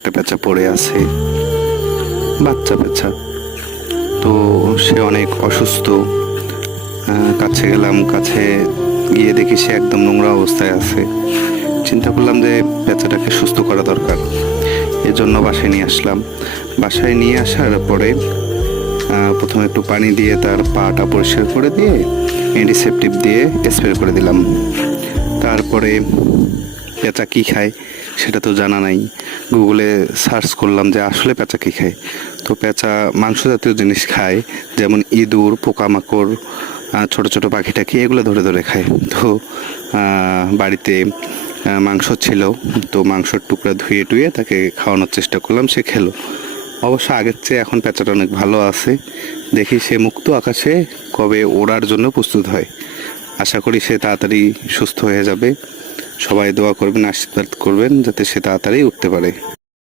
একটা পেঁচা পড়ে আছে, বাচ্চা পেঁচা। তো সে অনেক অসুস্থ কাছে গেলাম, কাছে গিয়ে দেখি সে একদম নোংরা অবস্থায় আছে। চিন্তা করলাম যে পেঁচাটাকে সুস্থ করা দরকার। এজন্য বাসায় নিয়ে আসলাম। বাসায় নিয়ে আসার পরে প্রথমে একটু পানি দিয়ে তার পাটা পরিষ্কার করে দিয়ে অ্যান্টিসেপটিভ দিয়ে স্প্রে করে দিলাম। তারপরে পেঁচা কী খায়? সেটা তো জানা নাই। গুগলে সার্চ করলাম যে আসলে পেঁচা কী খায়। তো পেঁচা মাংস জাতীয় জিনিস খায়, যেমন ইঁদুর, পোকামাকড় ছোট ছোট পাখি টাকি এগুলো ধরে ধরে খায়। তো বাড়িতে মাংস ছিল, তো মাংসর টুকরা ধুয়ে টুয়ে তাকে খাওয়ানোর চেষ্টা করলাম, সে খেলো। অবশ্য আগের চেয়ে এখন পেঁচাটা অনেক ভালো আছে। দেখি সে মুক্ত আকাশে কবে ওড়ার জন্য প্রস্তুত হয়। আশা করি সে তাড়াতাড়ি সুস্থ হয়ে যাবে। সবাই দোয়া করবেন আশীর্বাদ করবেন যাতে সে তাড়াতাড়ি উঠতে পারে।